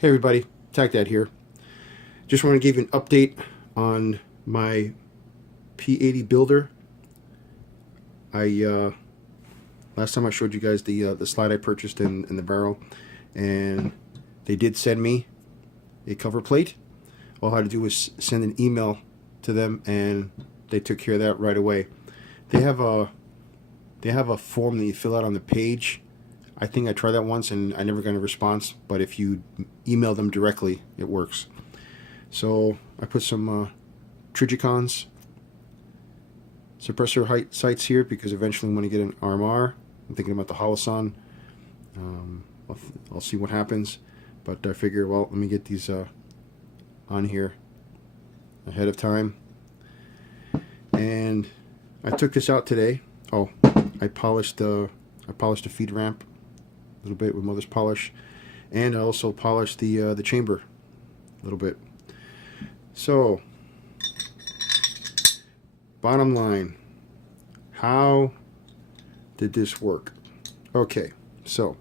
Hey everybody, Dad here. Just want to give you an update on my P80 builder. I last time I showed you guys the slide I purchased in the barrel, and they did send me a cover plate. All I had to do was send an email to them, and they took care of that right away. They have a form that you fill out on the page. I think I tried that once and I never got a response, but if you email them directly, it works. So I put some Trigicons suppressor height sights here because eventually I'm going to get an RMR. I'm thinking about the Holosun. I'll see what happens, but I figure, well, let me get these on here ahead of time. And I took this out today. Oh, I polished the feed ramp a little bit with mother's polish, and I also polished the chamber a little bit. So, bottom line, how did this work? Okay, so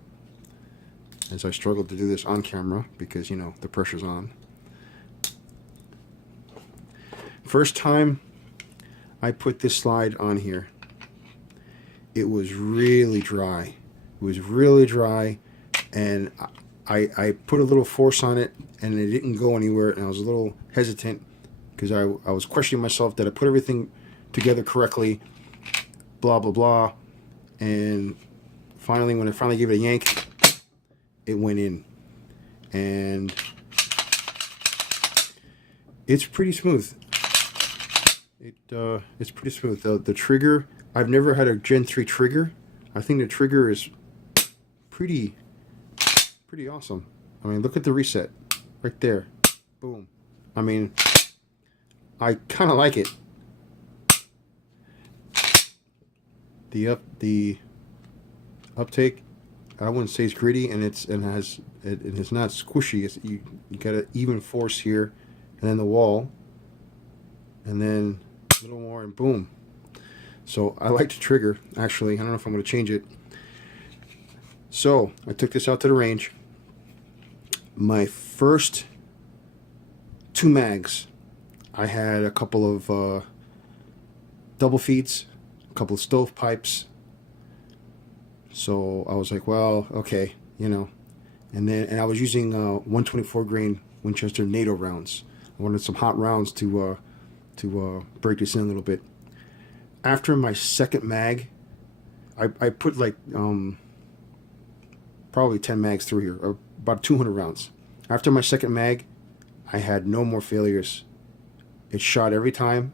as I struggled to do this on camera because, you know, the pressure's on. First time I put this slide on here, it was really dry. It was really dry, and I put a little force on it, and it didn't go anywhere, and I was a little hesitant because I was questioning myself, did I put everything together correctly, blah, blah, blah. And finally, when I finally gave it a yank, it went in. And it's pretty smooth. It's pretty smooth. The trigger, I've never had a Gen 3 trigger. I think the trigger is pretty awesome. I mean, look at the reset right there. Boom. I mean, I kind of like it. The uptake, I wouldn't say it's gritty, and it's not squishy. You got an even force here, and then the wall, and then a little more, and boom. So I like the trigger. Actually, I don't know if I'm going to change it. So I took this out to the range. My first 2 mags, I had a couple of double feeds, a couple of stovepipes. So I was like, well, okay, you know. And I was using 124 grain Winchester NATO rounds. I wanted some hot rounds to break this in a little bit. After my second mag, I put like probably 10 mags through here, or about 200 rounds. After my second mag, I had no more failures. It shot every time.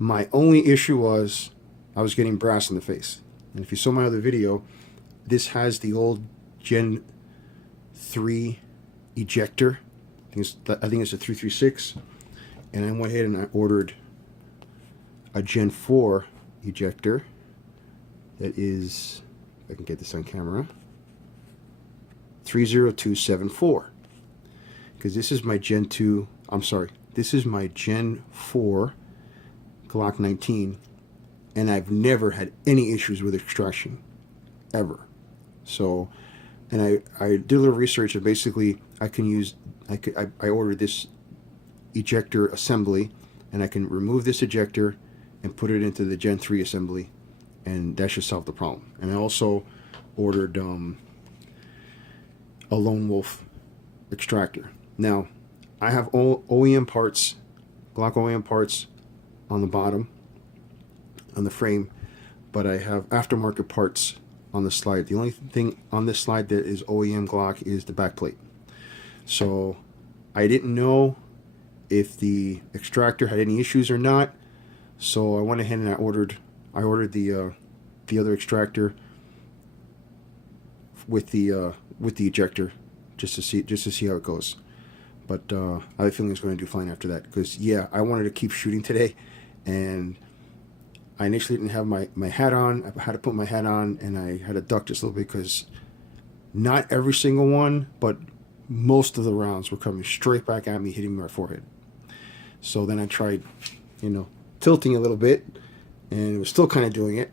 My only issue was I was getting brass in the face. And if you saw my other video, this has the old Gen 3 ejector. I think it's a 336. And I went ahead and I ordered a Gen 4 ejector that is, if I can get this on camera, 30274. Because this is my Gen 2, I'm sorry, this is my Gen 4 Glock 19, and I've never had any issues with extraction, ever. So, and I did a little research, and basically I ordered this ejector assembly, and I can remove this ejector and put it into the Gen 3 assembly, and that should solve the problem. And I also ordered a Lone Wolf extractor. Now, I have OEM parts, Glock OEM parts on the bottom, on the frame, but I have aftermarket parts on the slide. The only thing on this slide that is OEM Glock is the back plate. So I didn't know if the extractor had any issues or not, so I went ahead and I ordered the other extractor with the ejector just to see how it goes. But I have a feeling it's going to do fine after that, because yeah, I wanted to keep shooting today, and I initially didn't have my hat on. I had to put my hat on, and I had to duck just a little bit because not every single one, but most of the rounds were coming straight back at me, hitting my forehead. So then I tried, you know, tilting a little bit, and it was still kind of doing it.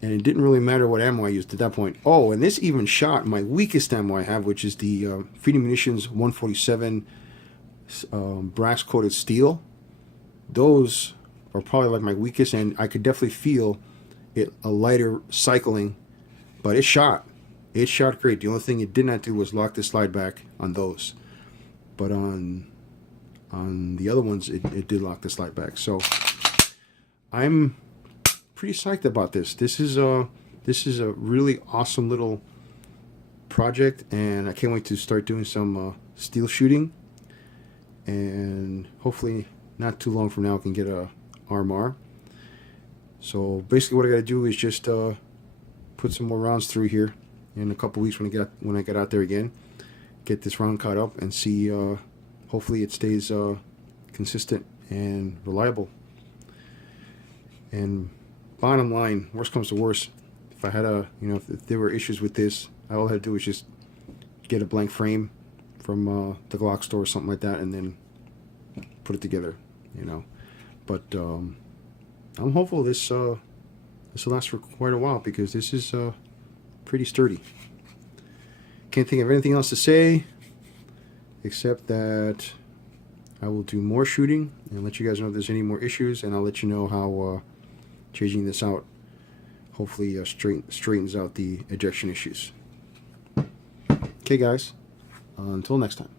and it didn't really matter what ammo I used at that point. Oh, and this even shot my weakest ammo I have, which is the Freedom Munitions 147 brass coated steel. Those are probably like my weakest, and I could definitely feel it a lighter cycling, but it shot. It shot great. The only thing it did not do was lock the slide back on those, but on the other ones it did lock the slide back. So I'm pretty psyched about this. This is a really awesome little project, and I can't wait to start doing some steel shooting, and hopefully not too long from now I can get a RMR. So basically what I got to do is just put some more rounds through here in a couple weeks when I get out there again, get this round caught up, and see hopefully it stays consistent and reliable. And bottom line, worst comes to worst, if I had if there were issues with this, all I had to do was just get a blank frame from the Glock store or something like that, and then put it together, But I'm hopeful this will last for quite a while, because this is pretty sturdy. Can't think of anything else to say except that I will do more shooting and let you guys know if there's any more issues, and I'll let you know how changing this out hopefully straightens out the ejection issues. Okay guys, until next time.